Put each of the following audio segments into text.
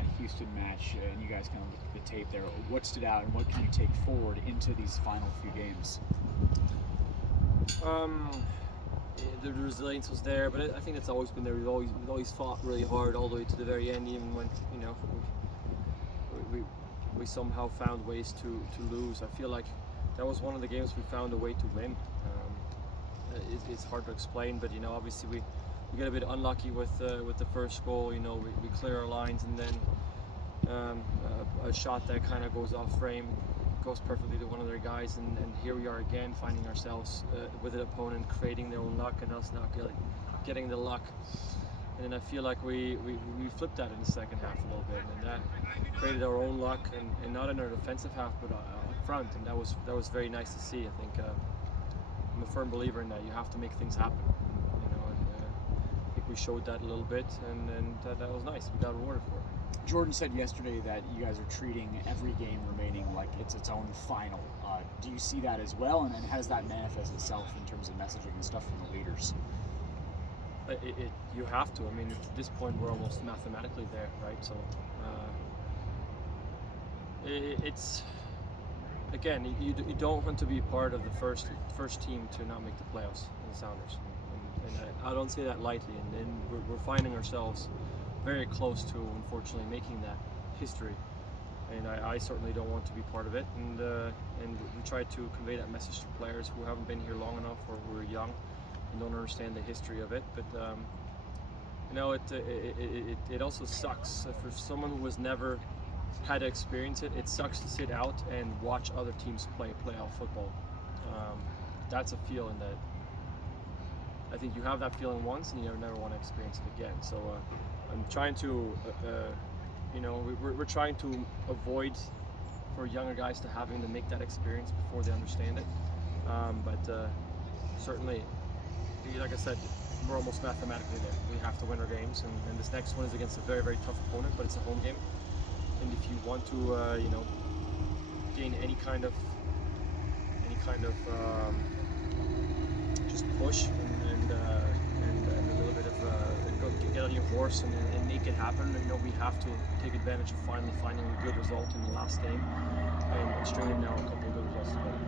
that Houston match, and you guys kind of looked at the tape there. What stood out, and what can you take forward into these final few games? The resilience was there, but I think it's always been there. We've always fought really hard all the way to the very end, even when we somehow found ways to lose. I feel like that was one of the games we found a way to win. It's hard to explain, but obviously we get a bit unlucky with the first goal. We clear our lines, and then a shot that kind of goes off frame goes perfectly to one of their guys, and here we are again finding ourselves with an opponent creating their own luck and us not getting the luck. And then I feel like we flipped that in the second half a little bit, and that created our own luck, and not in our defensive half but up front, and that was very nice to see. I think I'm a firm believer in that. You have to make things happen, and I think we showed that a little bit, and that was nice. We got rewarded for it. Jordan said yesterday that you guys are treating every game remaining like it's its own final. Do you see that as well, and how does that manifest itself in terms of messaging and stuff from the leaders? You have to. I mean, at this point, we're almost mathematically there, right? So it's again, you don't want to be part of the first team to not make the playoffs in the Sounders, and I don't say that lightly. And we're finding ourselves very close to, unfortunately, making that history, and I certainly don't want to be part of it. And we try to convey that message to players who haven't been here long enough or who are young and don't understand the history of it. But it also sucks for someone who has never had to experience it. It sucks to sit out and watch other teams play playoff football. That's a feeling that I think you have that feeling once, and you never want to experience it again. So I'm trying to, we're trying to avoid for younger guys to having to make that experience before they understand it. But certainly, like I said, we're almost mathematically there. We have to win our games, and this next one is against a very, very tough opponent, but it's a home game. And if you want to, gain any kind of just push and a little bit of get on your horse and make it happen. We have to take advantage of finally finding a good result in the last game and stringing now a couple of good results together.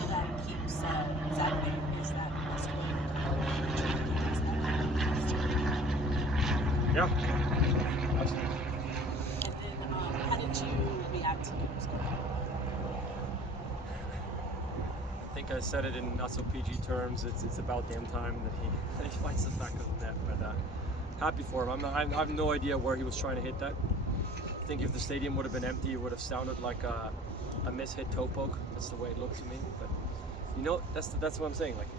So that keeps Saturday is that must win. Yeah, absolutely. And then how did you react to your score? I think I said it in not so PG terms. It's about damn time that he finds the back of the net. But happy for him. I have no idea where he was trying to hit that. I think if the stadium would have been empty, it would have sounded like a mishit toe poke. That's the way it looked to me. But that's what I'm saying. Like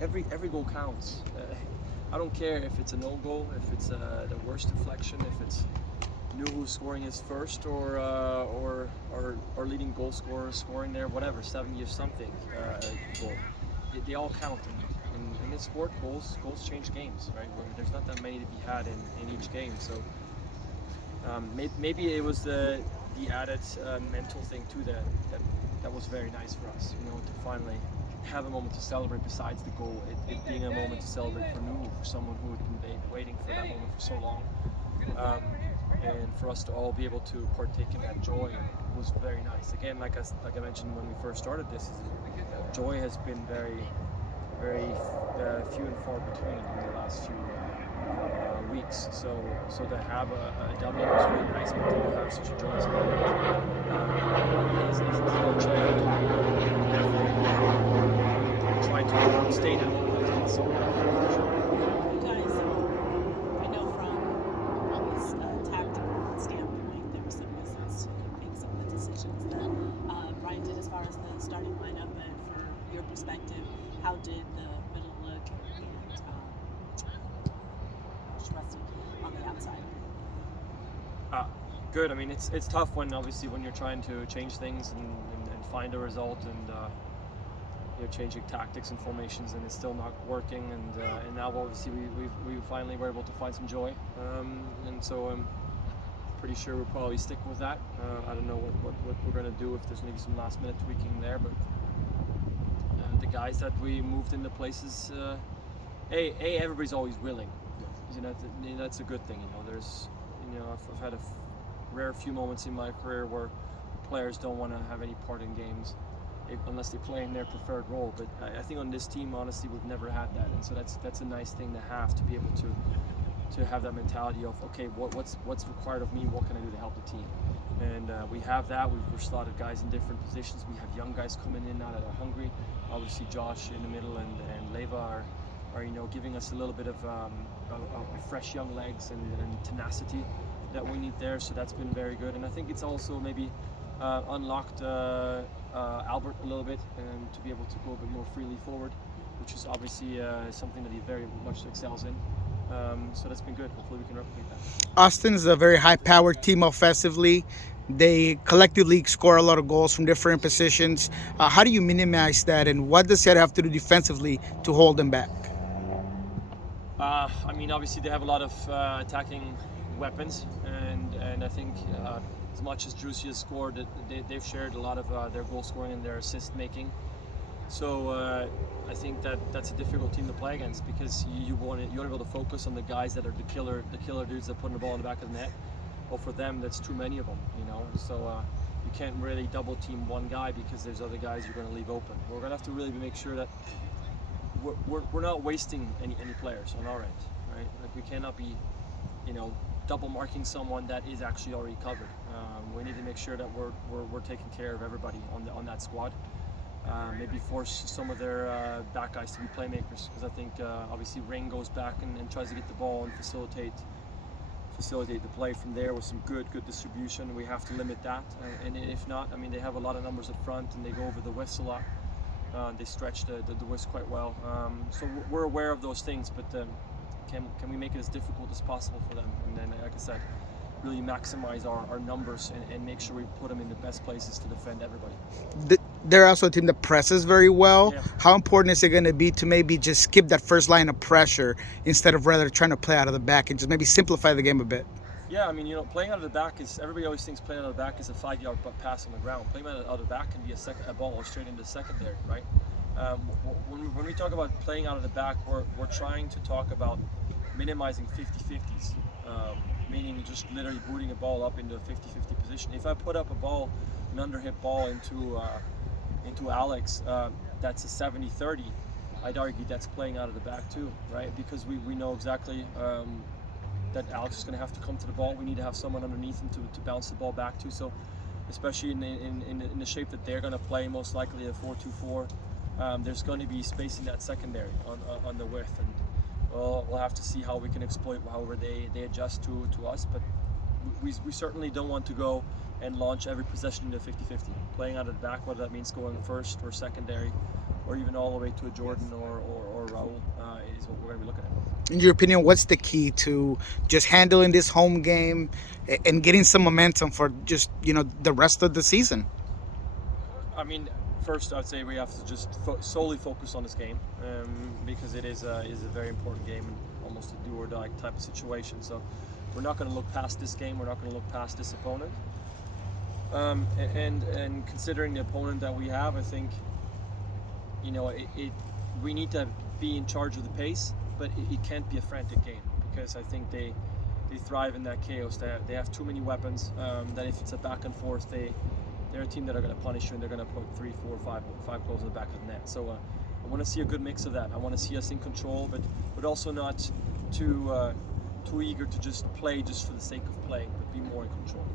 every goal counts. I don't care if it's a no goal, if it's the worst deflection, if it's Nuhu scoring his first, or our leading goal scorer scoring there, whatever, 70 or something goal. They all count. In this sport, goals change games, right? There's not that many to be had in each game. So maybe it was the added mental thing too that was very nice for us, to finally have a moment to celebrate besides the goal. It being a moment to celebrate for Nuhu, for someone who had been waiting for that moment for so long. And for us to all be able to partake in that joy was very nice. Again, like I mentioned when we first started this, joy has been very, very few and far between in the last few weeks. So to have a W was really nice, but to have such a joyous moment is unfortunately trying to stay that moment. So You guys, I know from almost a tactical standpoint, there were some reasons to make some of the decisions that Brian did as far as the starting lineup. But for your perspective, how did the middle look and trusting on the outside? Good. I mean, it's tough when you're trying to change things and find a result, and you're changing tactics and formations, and it's still not working. And now obviously we finally were able to find some joy, and so I'm pretty sure we'll probably stick with that. I don't know what we're going to do, if there's maybe some last minute tweaking there, but the guys that we moved into places, everybody's always willing. That's a good thing. There's You know, I've had a rare few moments in my career where players don't want to have any part in games unless they play in their preferred role. But I think on this team, honestly, we've never had that, and so that's a nice thing to have, to be able to have that mentality of, okay, what's required of me, what can I do to help the team? And we have that. We've slotted guys in different positions. We have young guys coming in now that are hungry. Obviously, Josh in the middle and Leva are you know, giving us a little bit of fresh young legs and tenacity that we need there. So that's been very good. And I think it's also maybe unlocked Albert a little bit, to be able to go a bit more freely forward, which is obviously something that he very much excels in. So that's been good. Hopefully we can replicate that. Austin's a very high-powered team offensively. They collectively score a lot of goals from different positions. How do you minimize that, and what does Seattle have to do defensively to hold them back? I mean, obviously they have a lot of attacking weapons, and I think as much as Juicy has scored, they've shared a lot of their goal scoring and their assist making. So I think that's a difficult team to play against, because you want to be able to focus on the guys that are the killer dudes that put the ball in the back of the net. Well, for them, that's too many of them, you know. So you can't really double team one guy, because there's other guys you're going to leave open. We're going to have to really make sure that we're not wasting any players on our end, right? Like, we cannot be, you know, double marking someone that is actually already covered. We need to make sure that we're taking care of everybody on that squad. Maybe force some of their back guys to be playmakers, because I think obviously Ring goes back and tries to get the ball and facilitate the play from there with some good distribution. We have to limit that, and if not, I mean, they have a lot of numbers up front and they go over the whiffs a lot. They stretch the whiffs quite well, so we're aware of those things, but can we make it as difficult as possible for them, and then, like I said, really maximize our numbers and make sure we put them in the best places to defend everybody. They're also a team that presses very well. Yeah. How important is it going to be to maybe just skip that first line of pressure instead of rather trying to play out of the back and just maybe simplify the game a bit? Yeah, I mean, you know, playing out of the back is, everybody always thinks playing out of the back is a 5-yard pass on the ground. Playing out of the back can be a ball straight into secondary, right? When we talk about playing out of the back, we're trying to talk about minimizing 50-50s, meaning just literally booting a ball up into a 50-50 position. If I put up an underhit ball into Alex, that's a 70-30. I'd argue that's playing out of the back too, right? Because we know exactly that Alex is going to have to come to the ball. We need to have someone underneath him to bounce the ball back to. So, especially in the shape that they're going to play, most likely a 4-2-4, there's going to be space in that secondary on the width, and we'll have to see how we can exploit however they adjust to us. But we certainly don't want to go and launch every possession into 50-50. Playing out of the back, whether that means going first or secondary, or even all the way to a Jordan or Raul, is what we're going to be looking at. In your opinion, what's the key to just handling this home game and getting some momentum for just, you know, the rest of the season? I mean, first I'd say we have to just solely focus on this game, because it is a very important game and almost a do or die type of situation. So we're not going to look past this game. We're not going to look past this opponent. And considering the opponent that we have, I think, you know, we need to be in charge of the pace, but it can't be a frantic game, because I think they thrive in that chaos. They have too many weapons, that if it's a back and forth, they're a team that are going to punish you, and they're going to put 3, 4, 5 goals in the back of the net. So I want to see a good mix of that. I want to see us in control, but also not too eager to just play just for the sake of playing, but be more in control.